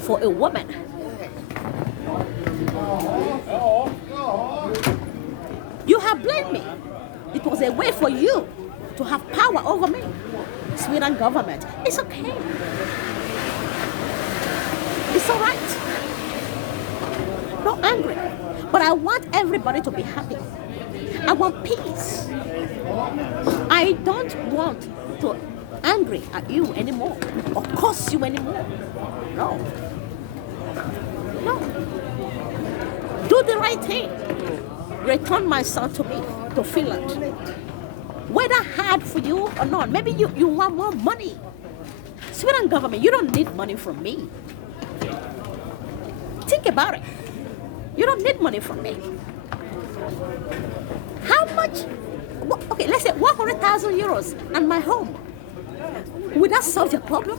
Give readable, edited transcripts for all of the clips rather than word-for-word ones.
for a woman. You have blamed me. It was a way for you to have power over me. Sweden government, it's okay. It's all right. Not angry. But I want everybody to be happy. I want peace. I don't want to angry at you anymore or curse you anymore. No. No. Do the right thing. Return my son to me, to Finland. Whether hard for you or not, maybe you want more money. Sweden government, you don't need money from me. Think about it. You don't need money from me. How much? Okay, let's say 100,000 euros and my home. Would that solve your problem?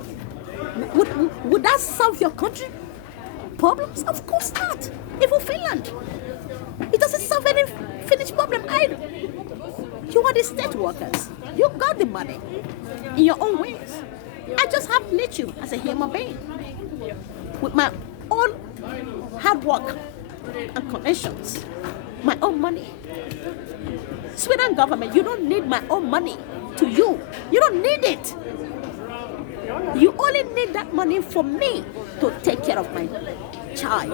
Would that solve your country problems? Of course not. Even Finland. It doesn't solve any Finnish problem either. You are the state workers. You got the money in your own ways. I just have to need you as a human being. With my own hard work and connections. My own money. Sweden government, you don't need my own money to you. You don't need it. You only need that money for me to take care of my child.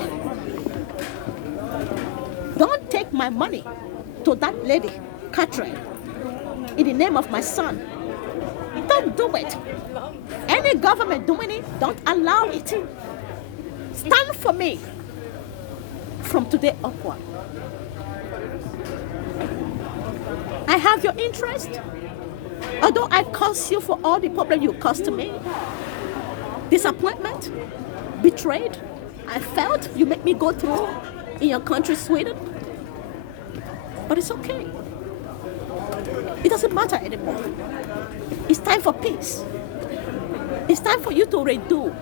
Don't take my money to that lady, Catherine, in the name of my son. Don't do it. Any government doing it, don't allow it. Stand for me from today upward. I have your interest. Although I curse you for all the problem you caused to me, disappointment, betrayed, I felt you make me go through in your country, Sweden. But it's okay. It doesn't matter anymore. It's time for peace. It's time for you to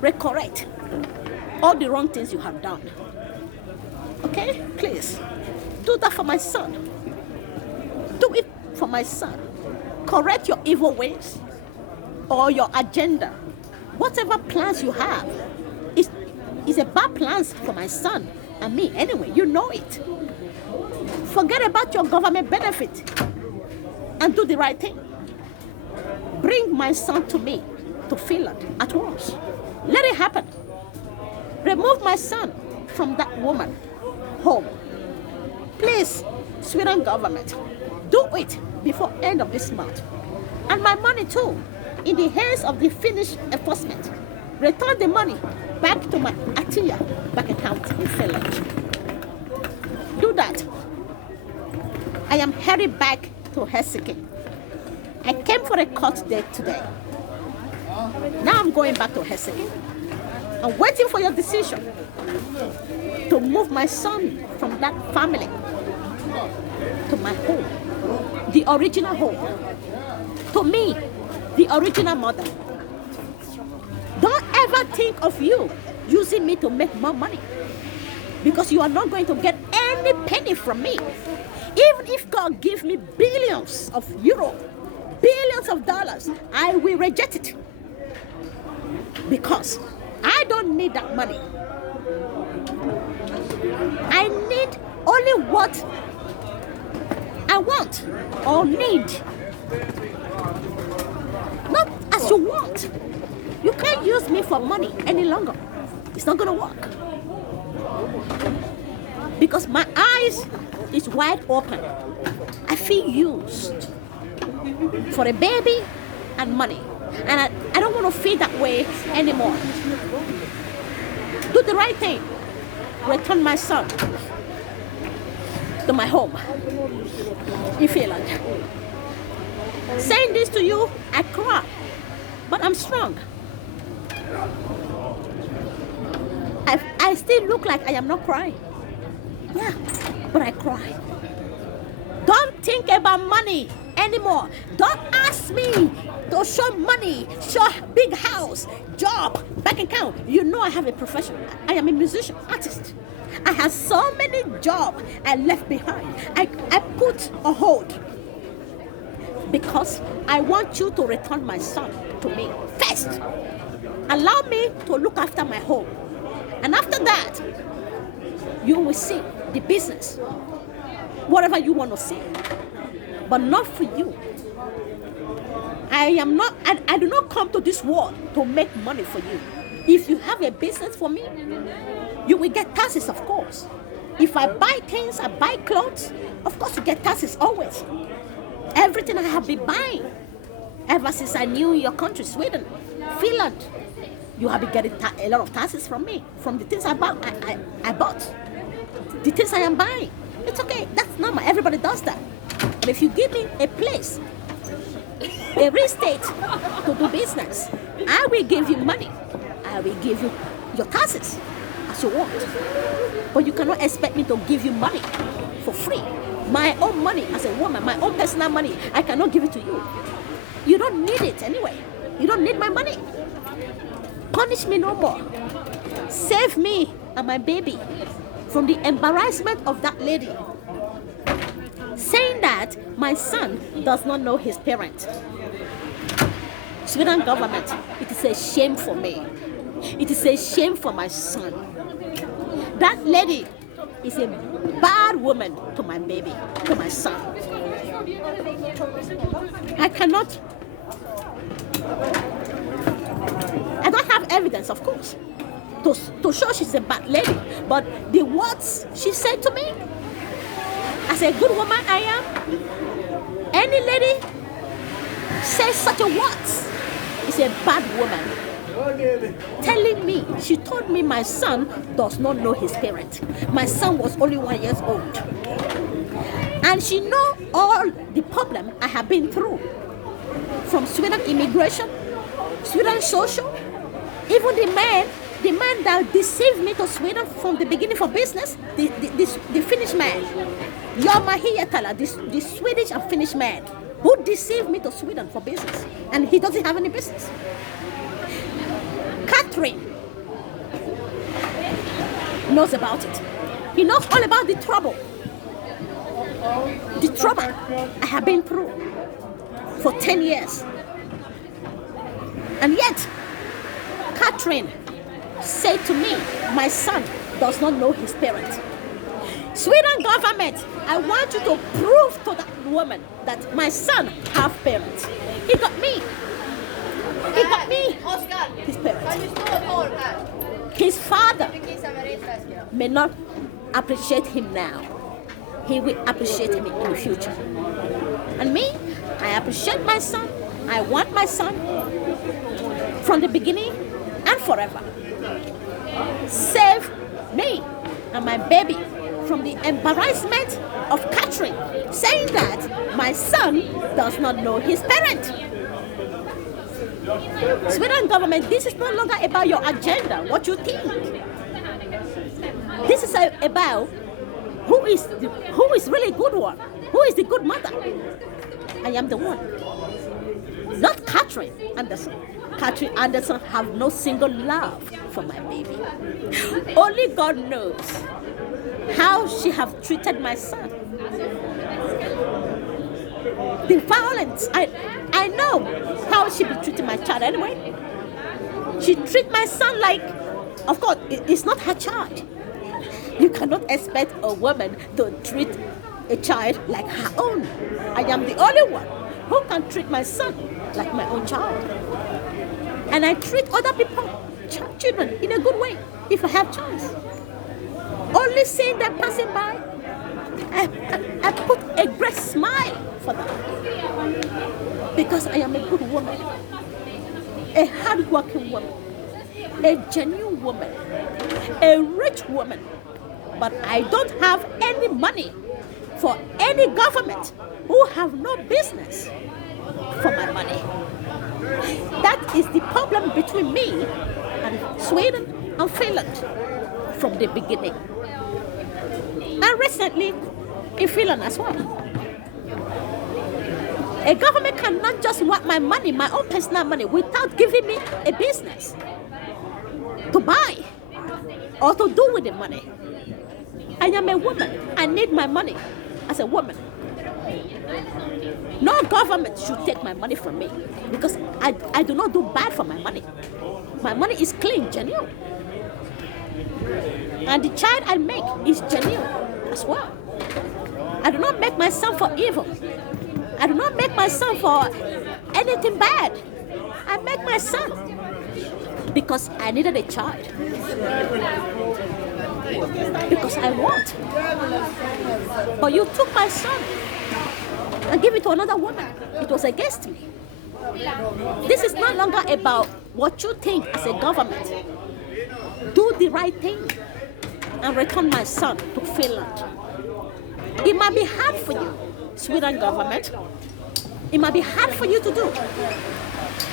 recorrect all the wrong things you have done. Okay? Please, do that for my son. Do it for my son. Correct your evil ways or your agenda. Whatever plans you have is a bad plans for my son and me anyway. You know it. Forget about your government benefit and do the right thing. Bring my son to me, to Finland at once. Let it happen. Remove my son from that woman home. Please, Sweden government, do it before end of this month. And my money too, in the hands of the Finnish enforcement. Return the money back to my Atia bank account in Finland. Do that. I am headed back to Helsinki. I came for a court date today. Now I'm going back to Helsinki. I'm waiting for your decision to move my son from that family to my home, the original home. To me, the original mother. Don't ever think of you using me to make more money, because you are not going to get any penny from me. Even if God gives me billions of euros, billions of dollars, I will reject it, because I don't need that money. I need only what I want or need. Not as you want. You can't use me for money any longer. It's not going to work. Because my eyes is wide open. I feel used for a baby and money. And I don't want to feel that way anymore. Do the right thing. Return my son to my home in Finland. Saying this to you, I cry. But I'm strong. I still look like I am not crying. Yeah, but I cry. Don't think about money anymore. Don't ask me to show money, show big house, job, bank account. You know I have a profession. I am a musician, artist. I have so many jobs I left behind. I put a hold because I want you to return my son to me first. Allow me to look after my home. And after that, you will see the business, whatever you want to see, but not for you. I do not come to this world to make money for you. If you have a business for me, you will get taxes, of course. If I buy things, I buy clothes, of course you get taxes always. Everything I have been buying, ever since I knew your country, Sweden, Finland, you have been getting a lot of taxes from me, from the things I bought, the things I am buying. It's okay, that's normal, everybody does that. But if you give me a place, a real estate to do business, I will give you money. I will give you your taxes as you want. But you cannot expect me to give you money for free. My own money as a woman, my own personal money, I cannot give it to you. You don't need it anyway. You don't need my money. Punish me no more. Save me and my baby from the embarrassment of that lady saying that my son does not know his parents. Sweden government, it is a shame for me. It is a shame for my son. That lady is a bad woman to my baby, to my son. I don't have evidence, of course, to show she's a bad lady. But the words she said to me, as a good woman I am, any lady says such a words is a bad woman. Telling me, she told me my son does not know his parents. My son was only 1 year old. And she know all the problem I have been through. From Sweden immigration, Sweden social, even the man that deceived me to Sweden from the beginning for business, the Finnish man, the Swedish and Finnish man, who deceived me to Sweden for business, and he doesn't have any business. Catherine knows about it. He knows all about the trouble I have been through for 10 years. And yet, Catherine said to me, my son does not know his parents. Sweden government, I want you to prove to that woman that my son have parents. He got me. His parents. His father may not appreciate him now. He will appreciate him in the future. And me, I appreciate my son. I want my son from the beginning and forever. Save me and my baby from the embarrassment of Catherine saying that my son does not know his parent. Sweden government, this is no longer about your agenda, what you think. This is about who is really good one, who is the good mother. I am the one, not Catherine Anderson. Catherine Anderson have no single love for my baby. Only God knows how she have treated my son. The violence, I know how she be treating my child anyway. She treat my son like, of course, it's not her child. You cannot expect a woman to treat a child like her own. I am the only one who can treat my son like my own child. And I treat other people, children, in a good way, if I have chance. Only seeing them passing by, I put a great smile for them. Because I am a good woman, a hard-working woman, a genuine woman, a rich woman. But I don't have any money for any government who have no business for my money. That is the problem between me and Sweden and Finland from the beginning. And recently in Finland as well. A government cannot just want my money, my own personal money, without giving me a business to buy or to do with the money. I am a woman. I need my money as a woman. No government should take my money from me because I do not do bad for my money. My money is clean, genuine. And the child I make is genuine as well. I do not make my son for evil. I do not make my son for anything bad. I make my son because I needed a child. Because I want. But you took my son and give it to another woman. It was against me. This is no longer about what you think as a government. Do the right thing and return my son to Finland. It might be hard for you, Sweden government. It might be hard for you to do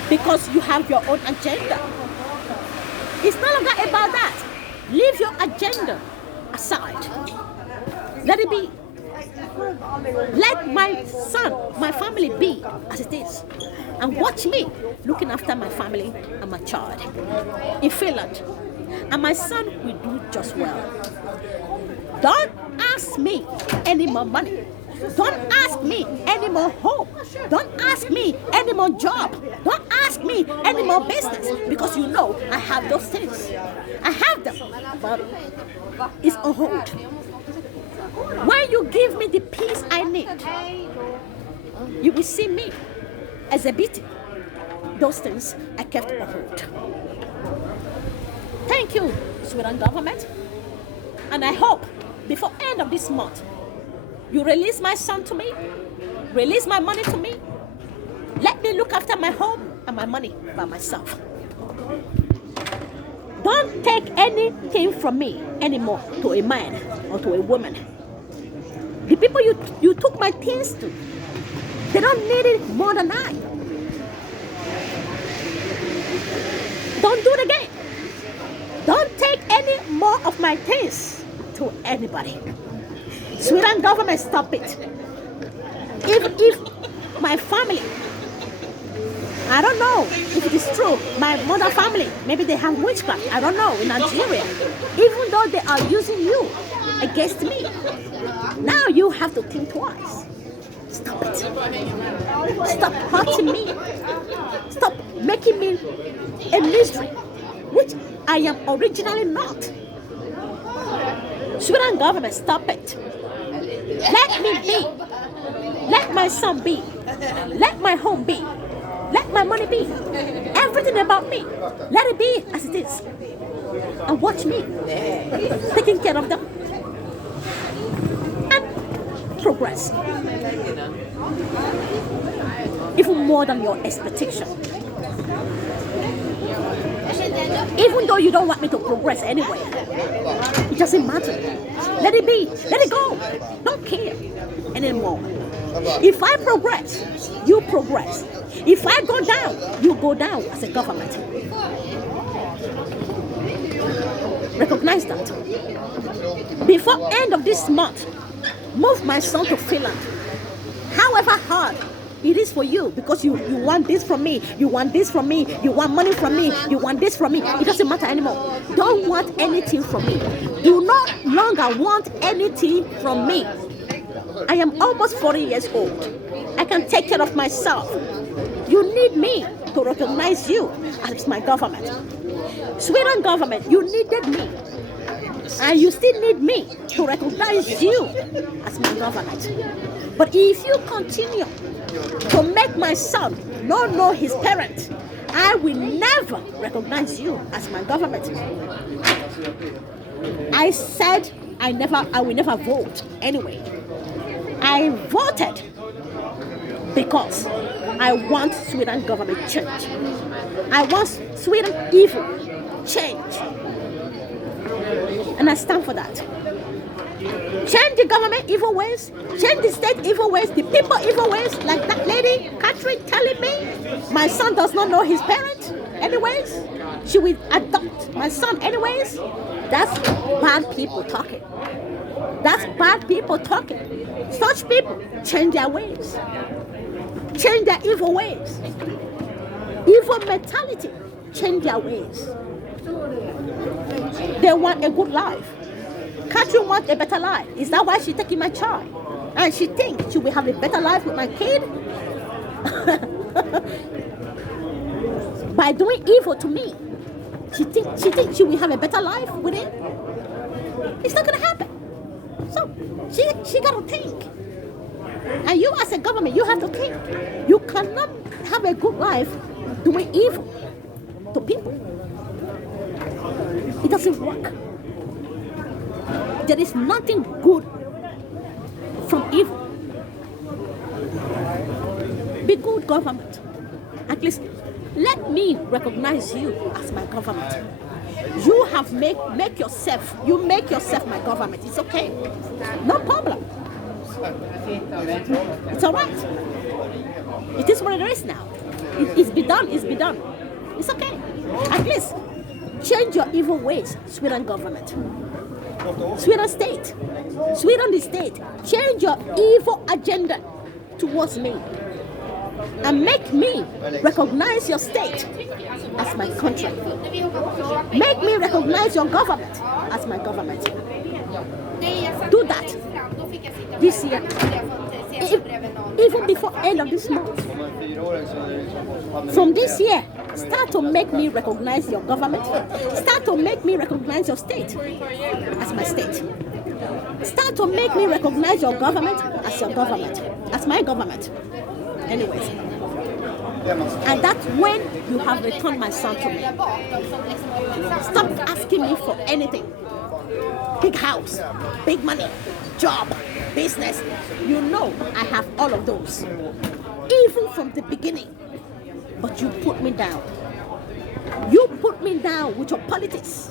because you have your own agenda. It's no longer about that. Leave your agenda aside. Let it be. Let my son, my family be as it is. And watch me looking after my family and my child in Finland. And my son will do just well. Don't ask me any more money. Don't ask me any more home. Don't ask me any more job. Don't ask me any more business because you know I have those things. I have them, but it's on hold. When you give me the peace I need, you will see me exhibiting those things I kept on hold. Thank you, Sweden government. And I hope before end of this month, you release my son to me, release my money to me. Let me look after my home and my money by myself. Don't take anything from me anymore to a man or to a woman. The people you took my things to, they don't need it more than I. Don't do it again. Don't take any more of my things to anybody. Sweden government, stop it. Even if my family, I don't know if it is true, my mother family, maybe they have witchcraft, I don't know, in Nigeria. Even though they are using you against me, now you have to think twice. Stop it. Stop hurting me. Stop making me a mystery, which I am originally not. Sweden government, stop it. Let me be. Let my son be. Let my home be. Let my money be. Everything about me. Let it be as it is. And watch me taking care of them. And progress. Even more than your expectation. Even though you don't want me to progress anyway, it doesn't matter. Let it be. Let it go. Don't care anymore. If I progress, you progress. If I go down, you go down as a government. Recognize that. Before end of this month, move my son to Finland. However hard it is for you, because you want this from me, you want this from me, you want money from me, you want this from me. It doesn't matter anymore. Don't want anything from me. Do not longer want anything from me. I am almost 40 years old. I can take care of myself. You need me to recognize you as my government. Sweden government, you needed me. And you still need me to recognize you as my government. But if you continue to make my son not know his parent, I will never recognize you as my government. I said I will never vote anyway. I voted because I want Sweden government change. I want Sweden evil change. And I stand for that. Change the government evil ways, change the state evil ways, the people evil ways, like that lady, Catherine, telling me my son does not know his parents anyways. She will adopt my son anyways. That's bad people talking. That's bad people talking. Such people change their ways. Change their evil ways. Evil mentality, change their ways. They want a good life. Catherine wants a better life. Is that why she's taking my child? And she thinks she will have a better life with my kid by doing evil to me. She thinks she will have a better life with it. It's not gonna happen. So she gotta think. And you as a government, you have to think. You cannot have a good life doing evil to people. It doesn't work. There is nothing good from evil. Be good government. At least let me recognize you as my government. You have make yourself my government. It's okay. No problem. It's all right. It is what it is now. It's be done. It's okay. At least change your evil ways, Sweden government. Sweden state. Sweden the state. Change your evil agenda towards me. And make me recognize your state as my country. Make me recognize your government as my government. Do that this year. Even before end of this month. From this year, start to make me recognize your government. Start to make me recognize your state as my state. Start to make me recognize your government as your government, as my government. Anyways. And that's when you have returned my son to me. Stop asking me for anything. Big house, big money, job, business. You know I have all of those. Even from the beginning. But you put me down. You put me down with your politics.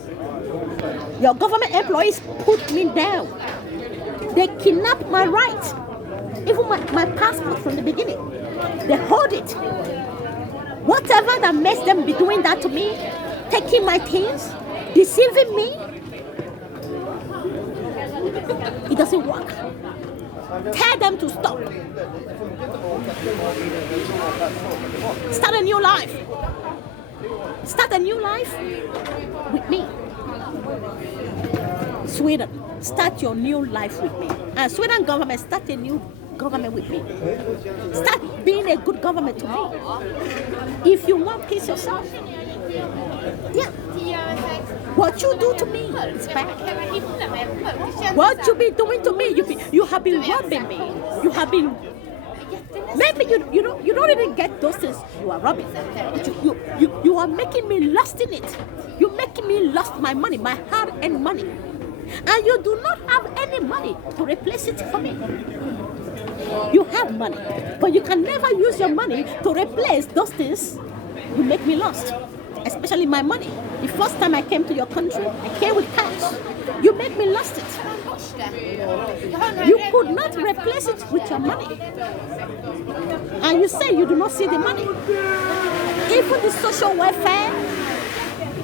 Your government employees put me down. They kidnapped my right. Even my passport from the beginning. They hold it. Whatever that makes them be doing that to me, taking my things, deceiving me, it doesn't work. Tell them to stop. Start a new life. Start a new life with me. Sweden, start your new life with me. And Sweden government, start a new government with me. Start being a good government to me. If you want peace yourself, yeah. What you do to me is bad. What you be doing to me, you have been robbing me. You have been. Maybe you don't even get those things you are robbing. But you are making me lost in it. You're making me lost my money, my hard-earned money. And you do not have any money to replace it for me. You have money, but you can never use your money to replace those things you make me lost. Especially my money. The first time I came to your country, I came with cash. You make me lost it. You could not replace it with your money. And you say you do not see the money. Even the social welfare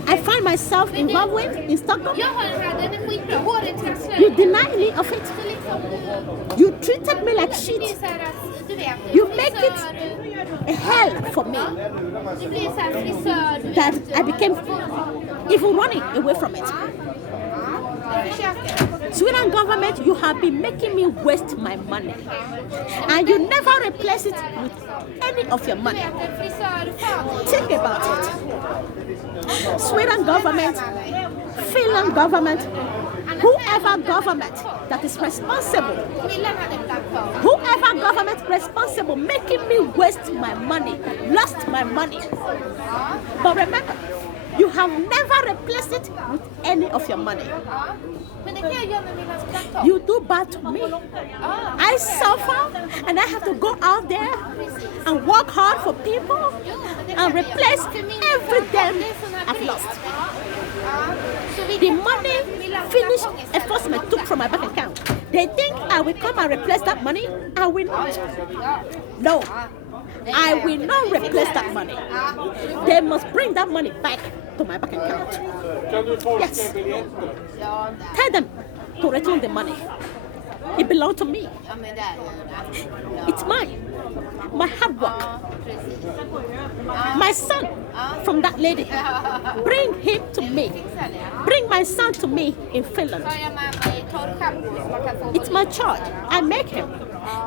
I find myself involved with in Stockholm, you deny me of it. You treated me like shit. You make it a hell for me that I became even running away from it. Sweden government, you have been making me waste my money, and you never replace it with any of your money. Think about it. Sweden government, Finland government, whoever government that is responsible, whoever government responsible making me waste my money, lost my money. But remember, you have never replaced it with any of your money. You do bad to me. I suffer and I have to go out there and work hard for people and replace everything I've lost. The money Finnish enforcement took from my bank account. They think I will come and replace that money. I will not. No. I will not replace that money. They must bring that money back to my bank account. Yes. Tell them to return the money. It belongs to me. It's mine. My hard work. My son from that lady. Bring him to me. Bring my son to me in Finland. It's my child. I make him.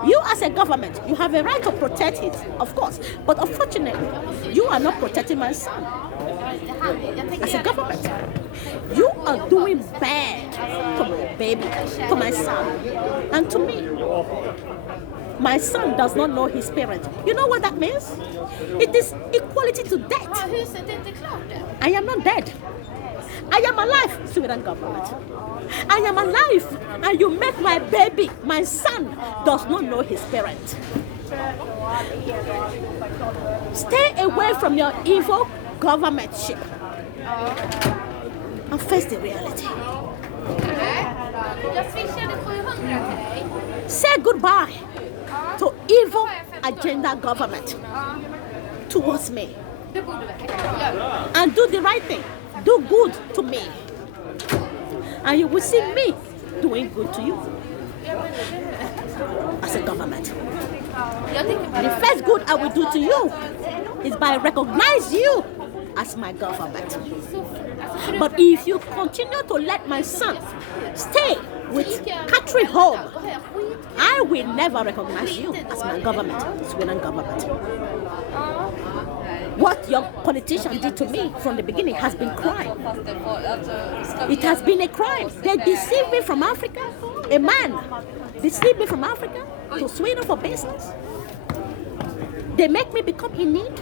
You as a government, you have a right to protect it, of course. But unfortunately, you are not protecting my son. As a government, you are doing bad to my baby, to my son, and to me. My son does not know his parent. You know what that means? It is equality to death. I am not dead. I am alive, Sweden government. I am alive, and you make my baby, my son, does not know his parent. Stay away from your evil governmentship and face the reality. Say goodbye to evil agenda government towards me, and do the right thing. Do good to me, and you will see me doing good to you as a government. The first good I will do to you is by recognizing you as my government. But if you continue to let my son stay with country home, I will never recognize you as my government, Sweden government. What your politician did to me from the beginning has been crime. It has been a crime. They deceived me from Africa. A man deceived me from Africa to Sweden for business. They make me become in need.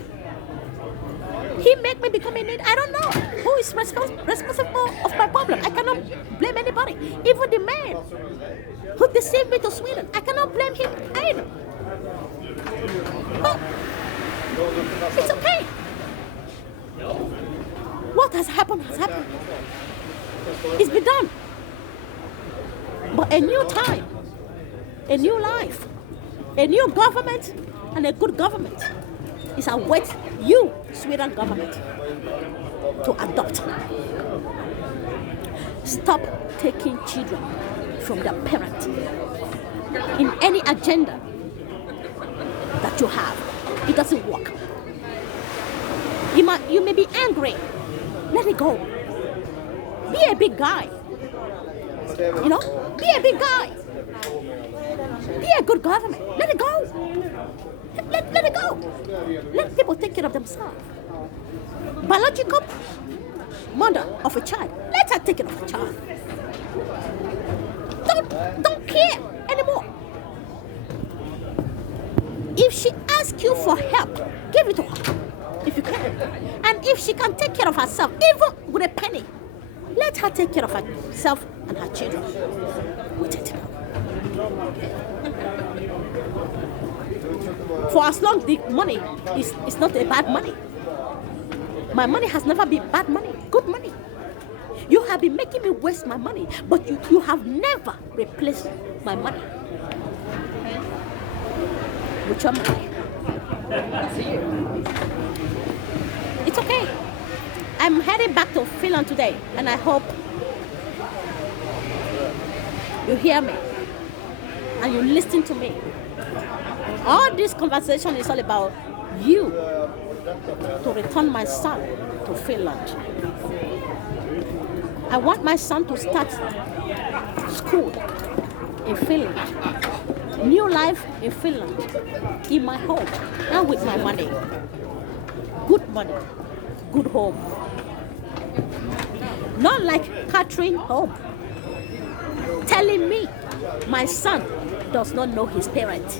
He made me become in need. I don't know who is responsible of my problem. I cannot blame anybody. Even the man who deceived me to Sweden, I cannot blame him either. But it's okay. What has happened has happened. It's been done. But a new time, a new life, a new government, and a good government is await you, Sweden government, to adopt. Stop taking children from their parents in any agenda that you have. It doesn't work. You may be angry. Let it go. Be a big guy. You know? Be a big guy. Be a good government. Let it go. Let it go. Let people take care of themselves. Biological mother of a child, let her take care of the child. Don't care anymore. If she asks you for help, give it to her if you can. And if she can take care of herself, even with a penny, let her take care of herself and her children with it. For as long as the money is not a bad money. My money has never been bad money, good money. You have been making me waste my money, but you have never replaced my money with your money. It's okay. I'm heading back to Finland today, and I hope you hear me and you listen to me. All this conversation is all about you to return my son to Finland. I want my son to start school in Finland, new life in Finland, in my home, and with my money. Good money, good home. Not like Catherine home, telling me my son does not know his parents.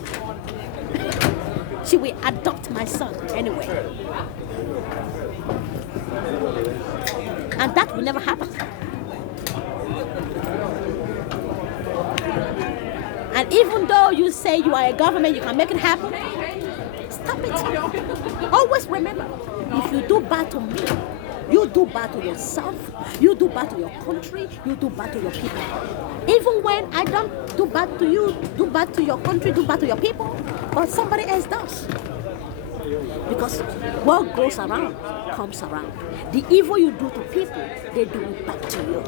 She will adopt my son anyway. And that will never happen. And even though you say you are a government, you can make it happen, stop it. Always remember, if you do bad to me, you do bad to yourself, you do bad to your country, you do bad to your people. Even when I don't do bad to you, do bad to your country, do bad to your people, but somebody else does. Because what goes around comes around. The evil you do to people, they do it back to you.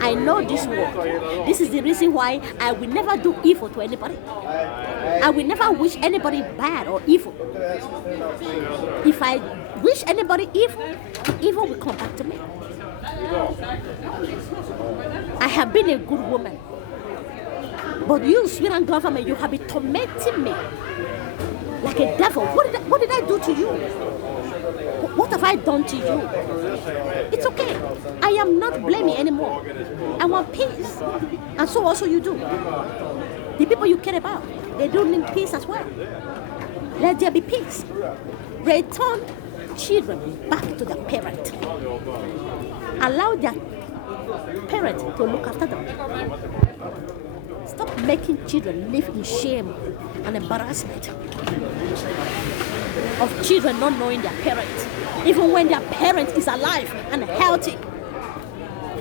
I know this world. This is the reason why I will never do evil to anybody. I will never wish anybody bad or evil. If I wish anybody evil, the evil will come back to me. I have been a good woman. But you, Sweden government, you have been tormenting me like a devil. What did I do to you? What have I done to you? It's okay. I am not blaming anymore. I want peace. And so also you do. The people you care about, they do need peace as well. Let there be peace. Return children back to their parent. Allow their parent to look after them. Stop making children live in shame and embarrassment of children not knowing their parents, even when their parent is alive and healthy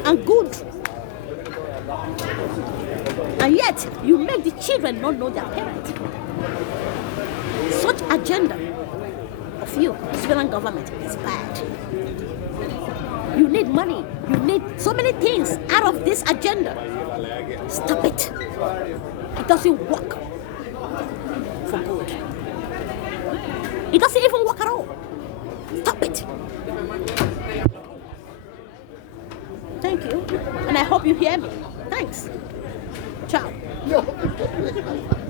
and good. And yet, you make the children not know their parent. Such agenda of you, Sweden government, is bad. You need money. You need so many things out of this agenda. Stop it. It doesn't work for good. It doesn't even work at all. Stop it. Thank you. And I hope you hear me. Thanks. Ciao.